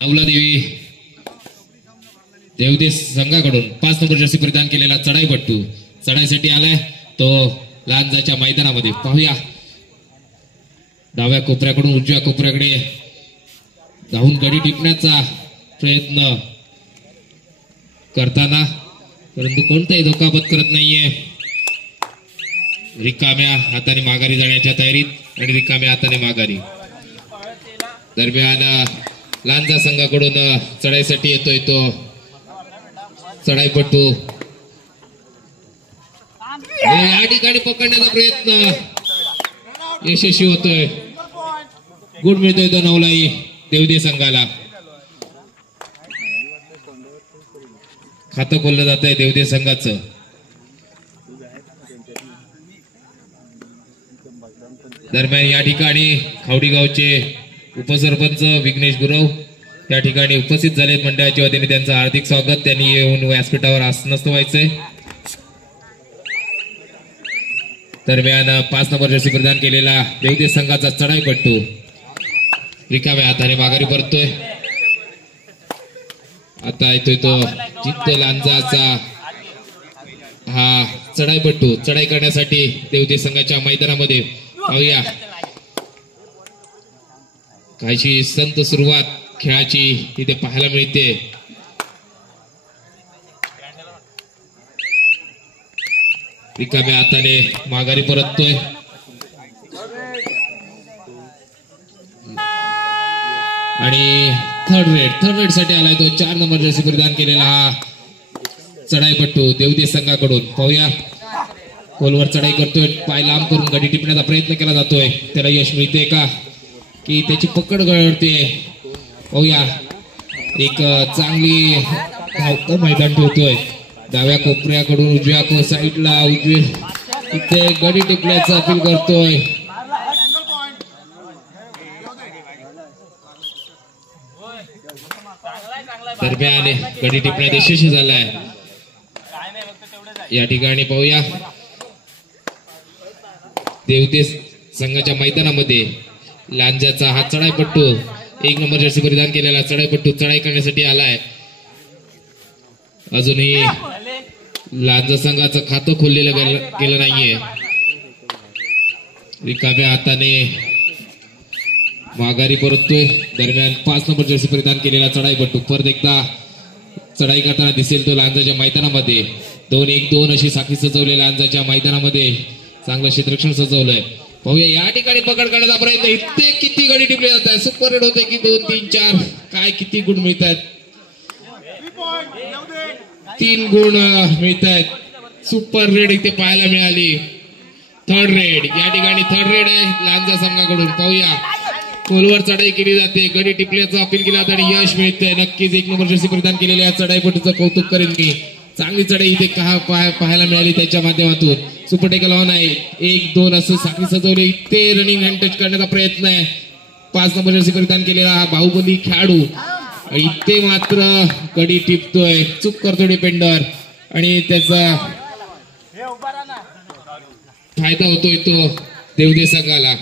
देवी देवदेश संघाकडून 5 number Jersey परिधान केलेला चढाईपट्टू चढाईसाठी आलाय तो लांजाच्या मैदानामध्ये. पाहूया डाव्या कोपऱ्याकडून उजव्या कोपऱ्याकडे धावून गडी टिपण्याचा प्रयत्न करताना, परंतु कोणताही धोका पत्करत नाहीये. रिकाम्या हाताने माघारी जाण्याच्या तयारीत आणि रिकाम्या हाताने माघारी. दरम्यान लांजा संघाकडून चढाईसाठी येतोय तो चढाईपट्टू. या ठिकाणी पकडण्याचा प्रयत्न यशस्वी होतोय. गुड मिळतोय तो नवलाई देवदे संघाला. खातं खोललं जात आहे देवदे संघाचं. दरम्यान या ठिकाणी खावडी गावचे उपसरपंच विघ्नेश गुरव या ठिकाणी उपस्थित झालेत. मंडळाच्या वतीने त्यांचं हार्दिक स्वागत. त्यांनी येऊन व्यासपीठावर आसनस्थ व्हायचंय. दरम्यान 5 नंबर जर्सी प्रदान केलेला देवदे संघाचा चढाईपट्टू रिकाम्या हाताने माघारी परतोय. आता येतोय तो जिद्द लांजाचा हा चढाईपट्टू चढाई करण्यासाठी देवदे संघाच्या मैदानामध्ये. पाहूया काहीशी संत सुरुवात खेळाची इथे पाहायला मिळते. रिकाम्या हाताने माघारी परततोय. आणि थर्ड रेड साठी आलाय तो 4 नंबर जर्सी परिधान केलेला हा चढाईपट्टू देवदे संघाकडून. पाहूया खोलवर चढाई करतोय. पाय लांब करून गडी टिपण्याचा प्रयत्न केला जातोय. त्याला यश मिळते का की त्याची पकड गळते. पाहूया एक चांगली धावतं मैदान ठेवतोय. डाव्या कोपऱ्याकडून उजव्या साईडला उजवे इथे गडी टिपण्याचा अपील करतोय. दरम्यान गडी टिपण्यात यशस्वी झालाय. या ठिकाणी पाहूया देवदे संघाच्या मैदानामध्ये लांजाचा हा चढाईपट्टू 1 नंबर जर्सी परिधान केलेला चढाईपट्टू चढाई करण्यासाठी आलाय. अजूनही लांजा संघाचं खातं खोललेलं गेलं नाहीये. रिकाम्या हाताने माघारी परततोय. दरम्यान 5 नंबर जर्सी परिधान केलेला चढाईपट्टू परत एकदा चढाई करताना दिसेल तो लांजाच्या मैदानामध्ये. 2-1-2 अशी साखळी सजवलेल्या लांजाच्या मैदानामध्ये चांगलं क्षेत्ररक्षण सजवलंय. पाहूया या ठिकाणी पकड करण्याचा प्रयत्न. इथे किती गडी टिपले जात आहे. सुपर रेड होते की 2-3-4 काय किती गुण मिळत आहेत. 3 गुण मिळत आहेत. सुपर रेड इथे पाहायला मिळाली. थर्ड रेड या ठिकाणी थर्ड रेड आहे लांजा संघाकडून. पाहूया खोलवर चढाई केली जाते. गडी टिपल्याचं अपील केलं जातं आणि यश मिळतंय. नक्कीच 1 नंबर जर्सी परिधान केलेल्या चढाईपट्टूचं कौतुक करेन मी. चांगली चढाई इथे पाहायला मिळाली त्याच्या माध्यमातून. सुपर टेकल ऑन आहे. 1-2 असं साखळी सजवली. इथे रनिंग हँड टच करण्याचा प्रयत्न आहे. 5 नंबर जर्सी परिधान केलेला हा बाहुबली खेळाडू इथे मात्र गडी टिपतोय. चूक करतो डिपेंडर आणि त्याचा फायदा होतोय तो देवदे संघाला.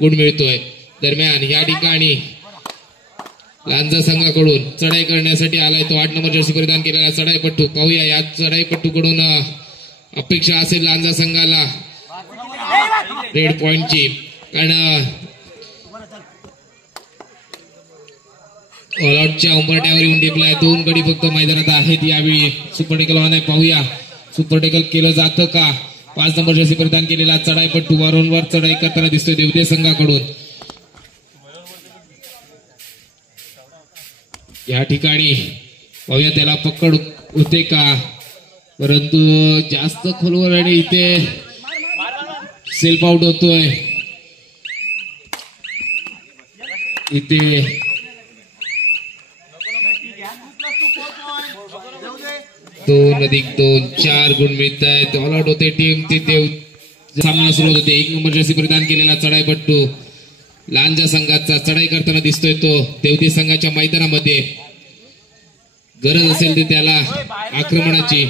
गुण मिळतोय. दरम्यान या ठिकाणी लांजा संघाकडून चढाई करण्यासाठी आलाय तो 8 नंबर जर्सी परिधान केलेला चढाईपट्टू. पाहूया या चढाईपट्टूकडून अपेक्षा असेल लांजा संघाला रेड पॉइंटची. कारण ऑलआउटच्या उंबरट्यावर येऊन टिपलाय. 2 गडी फक्त मैदानात आहेत यावेळी. सुपर टेकल ऑन आहे. पाहूया सुपर टेकल केलं जातं का. 5 नंबर जर्सी परिधान केलेला चढाईपट्टू वारंवार चढाई करताना दिसतोय देवदे संघाकडून. या ठिकाणी पाहूया त्याला पकड होते का, परंतु जास्त खोलवर आणि इथे सेल्फ आउट होतोय. इथे 2+2 4 गुण मिळत आहेत. ऑल आउट होते टीम. तिथे सामना सुरू होते. 1 नंबर जर्सी परिधान केलेला चढाईपट्टू लांजा संघाचा चढाई करताना दिसतोय तो देवदे संघाच्या मैदानामध्ये. गरज असेल ते त्याला आक्रमणाची,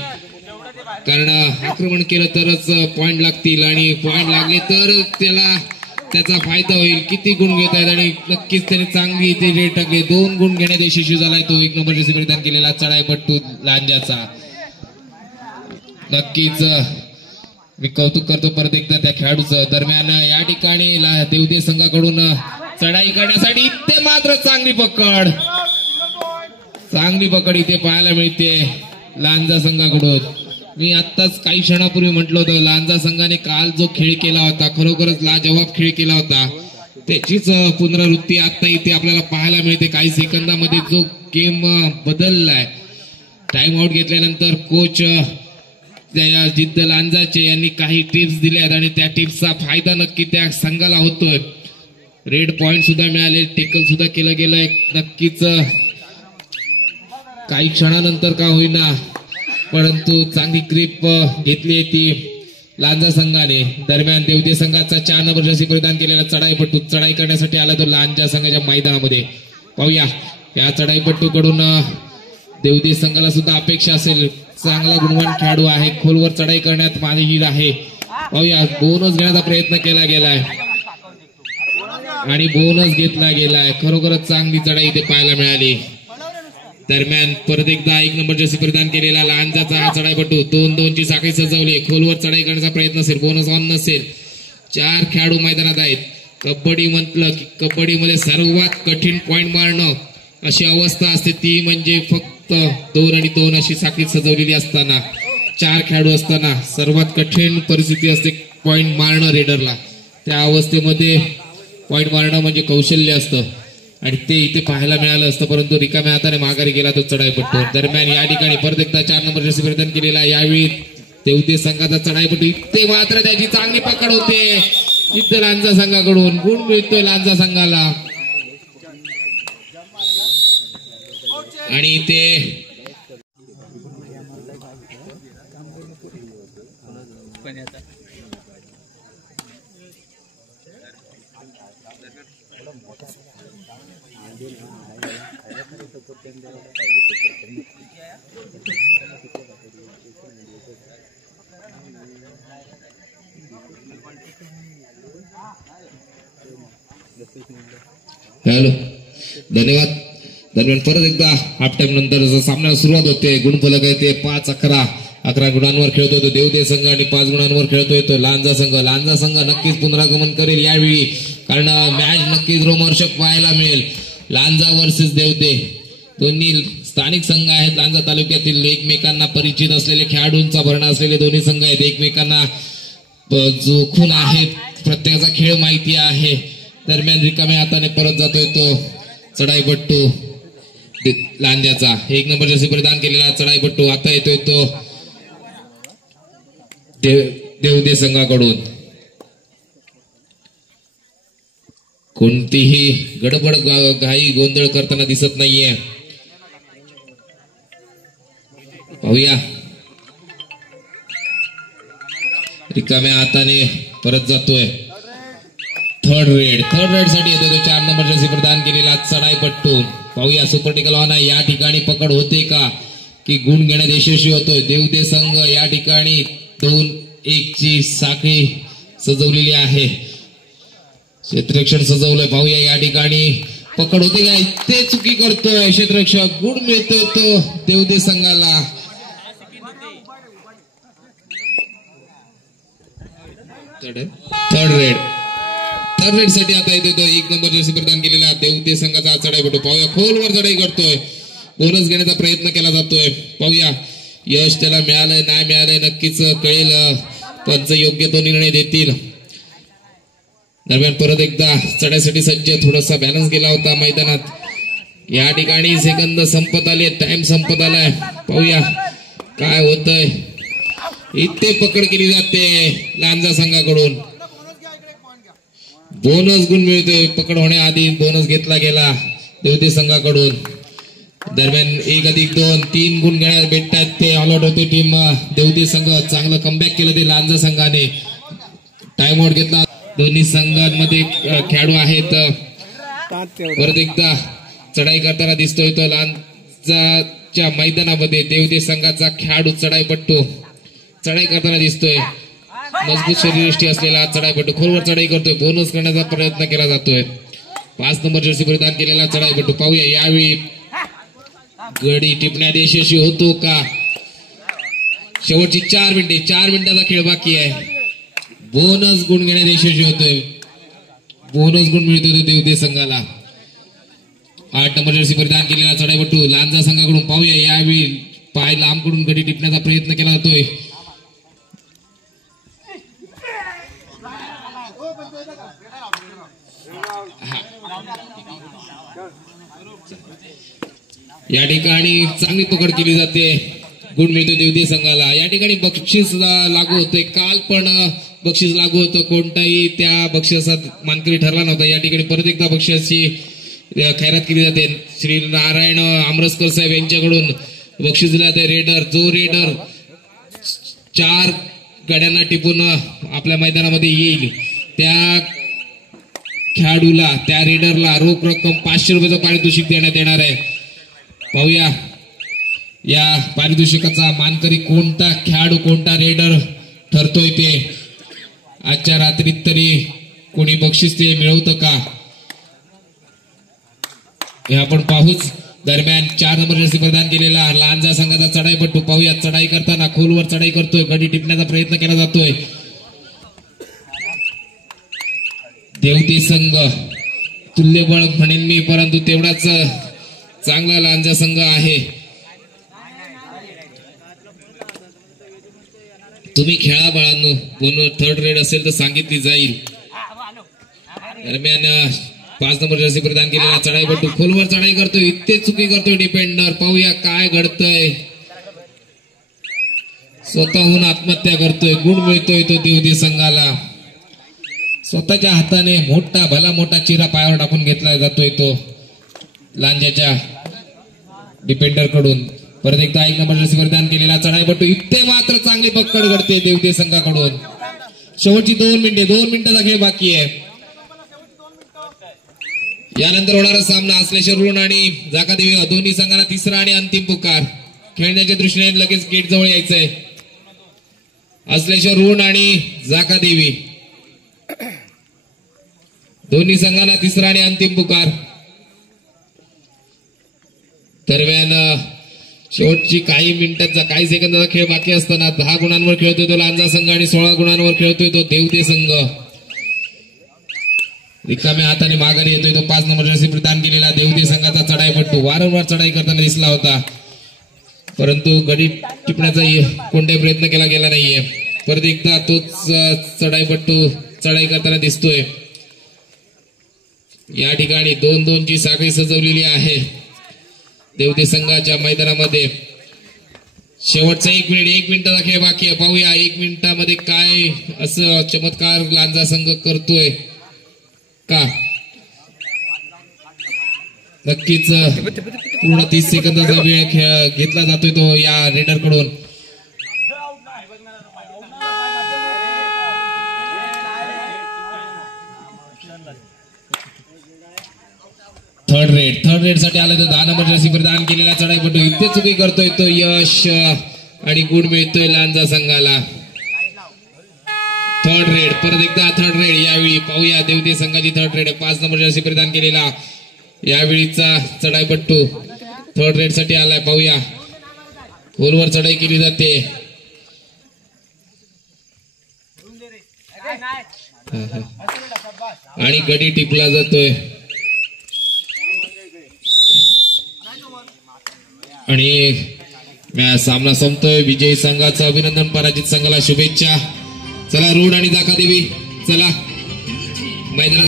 कारण आक्रमण केलं तरच पॉइंट लागतील आणि पॉइंट लागले तर त्याला त्याचा फायदा होईल. किती गुण घेत आहेत आणि नक्कीच त्याने चांगली इथे रेट टाकले. 2 गुण घेण्यात यशस्वी झालाय तो 1 नंबर जर्सी परिधान केलेला चढाईपट्टू लांजाचा. नक्कीच मी कौतुक करतो परत एकदा त्या खेळाडूचं. दरम्यान या ठिकाणी देवदे संघाकडून चढाई करण्यासाठी इथे मात्र चांगली पकड इथे पाहायला मिळते लांजा संघाकडून. मी आत्ताच काही क्षणापूर्वी म्हटलं होतं लांजा संघाने काल जो खेळ केला होता खरोखरच लाजवाब खेळ केला होता त्याचीच पुनरावृत्ती आता इथे आपल्याला पाहायला मिळते. काही सेकंदामध्ये जो गेम बदललाय. टाइम आउट घेतल्यानंतर कोच जिद्द लांजाचे यांनी काही टिप्स दिल्यात आणि त्या टिप्सचा फायदा नक्की त्या संघाला होतोय. रेड पॉइंट सुद्धा मिळाले. टेकल सुद्धा केलं गेलंय. नक्कीच काही क्षणानंतर का होईना परंतु चांगली ग्रीप घेतली ती लांजा संघाने. दरम्यान देवदे संघाचा 4 नंबर जर्सी परिधान केलेला चढाईपट्टू चढाई करण्यासाठी आला तो लांजा संघाच्या मैदानामध्ये. पाहूया या चढाईपट्टूकडून देवदे संघाला सुद्धा अपेक्षा असेल. चांगला गुणवान खेळाडू आहे. खोलवर चढाई करण्यात माहिर आहे. पाहूया बोनस घेण्याचा प्रयत्न केला गेलाय आणि बोनस घेतला गेलाय. खरोखरच चांगली चढाई इथे पाहायला मिळाली. दरम्यान परत एकदा 1 नंबर जर्सी परिधान केलेला लांजाचा हा चढाईपट्टू 2-2 ची साखळी सजवली. खोलवर चढाई करण्याचा प्रयत्न असेल. बोनस ऑन नसेल. 4 खेळाडू मैदानात आहेत. कबड्डी म्हटलं की कबड्डीमध्ये सर्वात कठीण पॉइंट मारणं अशी अवस्था असते ती म्हणजे फक्त 2 आणि 2 अशी साखळी सजवलेली असताना 4 खेळाडू असताना सर्वात कठीण परिस्थिती असते पॉइंट मारणं रेडरला. त्या अवस्थेमध्ये पॉइंट मारणं म्हणजे कौशल्य असतं आणि ते इथे पाहायला मिळालं असतं परंतु रिकाम्या हाताने माघारी गेला तो चढाईपट्टू. दरम्यान या ठिकाणी परत एकदा 4 नंबर जर्सी परिधान केलेला यावेळी देवदे संघाचा चढाईपट्टू इथे मात्र त्याची चांगली पकड होते. इथे लांजा संघाकडून गुण मिळतोय लांजा संघाला आणि इथे हॅलो धन्यवाद. दरम्यान परत एकदा हाफ टाइम नंतर सामन्याला सुरुवात होते. गुणफलक आहे ते 5-11 गुणांवर खेळतोय तो देवदे संघ आणि 5 गुणांवर खेळतोय तो लांजा संघ. लांजा संघ नक्कीच पुनरागमन करेल यावेळी कारण मॅच नक्कीच रोमहर्षक पाहायला मिळेल. लांजा वर्सेस देवदे दोन्ही स्थानिक संघ आहेत. लांजा तालुक्यातील एकमेकांना परिचित असलेले खेळाडूंचा भरणा असलेले दोन्ही संघ आहेत. एकमेकांना जोखून आहेत. प्रत्येकाचा खेळ माहिती आहे. दरम्यान रिकाम्या हाताने परत जातोय तो चढाईपट्टू लांजाचा 1 नंबर जर्सी परिधान केलेला चढाईपट्टू. आता येतोय तो देवदे संघाकडून. कोणतीही गडबड घाई गोंधळ करताना दिसत नाहीये. पाहूया रिकाम्या हाताने परत जातोय. थर्ड रेड साठी येतोय तो 4 नंबर जर्सी प्रदान केलेला चढाईपट्टू. पाहूया सुपर टिकल ऑन आहे. या ठिकाणी पकड होते का की गुण घेण्यात यशस्वी होतोय देवदे संघ. या ठिकाणी 2-1 ची साखळी सजवलेली आहे. क्षेत्ररक्षण सजवलंय. पाहूया या ठिकाणी पकड होते का. इथे चुकी करतोय क्षेत्ररक्षक. गुण मिळतोय तो देवदे संघाला. थर्ड रेड साठी आता येतोय तो 1 नंबर जर्सी प्रदान केलेला देवदे संघाचा चढाईपट्टू. पाहूया खोलवर चढाई करतोय. बोनस घेण्याचा प्रयत्न केला जातोय. पाहूया यश त्याला मिळालंय नाही मिळालंय नक्कीच कळेल. पंच योग्य तो निर्णय देतील. दरम्यान परत एकदा चढाईसाठी सज्ज. थोडासा बॅलन्स गेला होता मैदानात. या ठिकाणी सेकंद संपत आले. टाइम संपत आलाय. पाहूया काय होतंय. इथे पकड केली जाते लांजा संघाकडून. बोनस गुण मिळतोय. पकड होण्याआधी बोनस घेतला गेला देवदे संघाकडून. दरम्यान 1+2 3 गुण घेण्यात भेटतात. ते ऑल आउट होते टीम देवदे संघ. चांगलं कमबॅक केलं ते लांजा संघाने. टाइम आउट घेतला. दोन्ही संघांमध्ये खेळाडू आहेत. परत एकदा चढाई करताना दिसतोय तो लांजाच्या मैदानामध्ये देवदे संघाचा खेळाडू चढाईपट्टू चढाई करताना दिसतोय. मजबूत शरीरयष्टी असलेला चढाईपटू खोलवर चढाई करतोय. बोनस करण्याचा प्रयत्न केला जातोय. 5 नंबर जर्सी परिधान केलेला चढाईपटू. पाहूया यावेळी गडी टिपण्यात यशस्वी होतो का. शेवटची 4 मिनिटाचा खेळ बाकी आहे. बोनस गुण घेण्यात यशस्वी होतोय. बोनस गुण मिळतोय देवते संघाला. 8 नंबर जर्सी परिधान केलेला चढाईपटू लांजा संघाकडून. पाहूया यावेळी पाय लांबकडून गडी टिपण्याचा प्रयत्न केला जातोय. या ठिकाणी चांगली पकड केली जाते. गुण मिळतो देवते संघाला. या ठिकाणी बक्षीस लागू होते. काल पण बक्षीस लागू होतं. कोणताही त्या बक्षिसात मानकरी ठरला नव्हता. या ठिकाणी परत एकदा बक्षिसाची खैरात केली जाते. श्री नारायण आमरसकर साहेब यांच्याकडून बक्षीस दिलं जाते. रेडर जो रेडर 4 गाड्यांना टिपून आपल्या मैदानामध्ये येईल त्या खेळाडूला त्या रेडरला रोख रक्कम 500 रुपयाचं पारितोषिक देण्यात येणार आहे. पाहूया या पारितोषिकाचा मानकरी कोणता खेळाडू कोणता रेडर ठरतोय ते. आजच्या रात्रीत तरी कोणी बक्षीस ते मिळवतं का हे आपण पाहूच. दरम्यान 4 नंबर जर्सी प्रदान केलेला लांजा संघाचा चढाईपटू. पाहूया चढाई करताना खोलवर चढाई करतोय. गडी टिपण्याचा प्रयत्न केला जातोय. देवते संघ तुल्यबळ म्हणेन मी परंतु तेवढाच चांगला लांजा संघ आहे. तुम्ही खेळा बाळांनो. कोण थर्ड रेड असेल तर सांगितली जाईल. दरम्यान 5 नंबर जर्सी प्रदान केलेला चढाईपटू खोलवर चढाई करतोय. इतके चुकी करतोय डिफेंडर. पाहूया काय घडतंय. स्वतःहून आत्महत्या करतोय. गुण मिळतोय तो देवते संघाला. स्वतःच्या हाताने भला मोठा चिरा पायावर टाकून घेतला जातोय तो लांजाच्या डिफेंडर कडून. परत एकदा 1 नंबर जर्सी परिधान केलेला चढाईपटू. इथे मात्र चांगली पकड घडते देवते संघाकडून. शेवटची 2 मिनिटाचा खेळ बाकी आहे. यानंतर होणारा सामना असलेश्वर ऋण आणि जाकादेवी दोन्ही संघांना तिसरा आणि अंतिम पुकार. खेळण्याच्या दृष्टीने लगेच गेट जवळ यायचंय. असलेश्वर ऋण आणि जाकादेवी दोन्ही संघांना तिसरा आणि अंतिम पुकार. दरम्यान शेवटची काही सेकंदाचा खेळ बाकी असताना 10 गुणांवर खेळतोय तो लांजा संघ आणि 16 गुणांवर खेळतोय तो देवते संघ. रिकाम्या हाताने माघारी येतोय तो 5 नंबर जर्सी प्रदान केलेला देवते संघाचा चढाईपटू. वारंवार चढाई करताना दिसला होता परंतु गडी टिपण्याचा कोणताही प्रयत्न केला गेला नाहीये. परत एकदा तोच चढाईपटू चढाई करताना दिसतोय. या ठिकाणी 2-2 ची साखळी सजवलेली आहे देवते संघाच्या मैदानामध्ये. शेवटचा 1 मिनिटाचा खेळ बाकी आहे. पाहूया 1 मिनिटामध्ये काय असं चमत्कार लांजा संघ करतोय का. नक्कीच पूर्ण 30 सेकंदाचा वेळ घेतला जातोय तो या रेडर कडून. थर्ड रेड साठी आला तो 10 नंबर जर्सी प्रदान केलेला चढाईपटू. इथे चुकी करतोय तो यश आणि गुण मिळतोय लांजा संघाला. थर्ड रेड परत एकदा थर्ड रेड. यावेळी पाहूया देवते संघाची थर्ड रेड. 5 नंबर जर्सी प्रदान केलेला यावेळीचा चढाईपट्टू थर्ड रेड साठी आलाय. पाहूया खोलवर चढाई केली जाते. आणि गडी टिपला जातोय आणि सामना संपतोय. विजयी संघाचं अभिनंदन. पराजित संघाला शुभेच्छा. चला रोड आणि जाकादेवी चला मैदानात.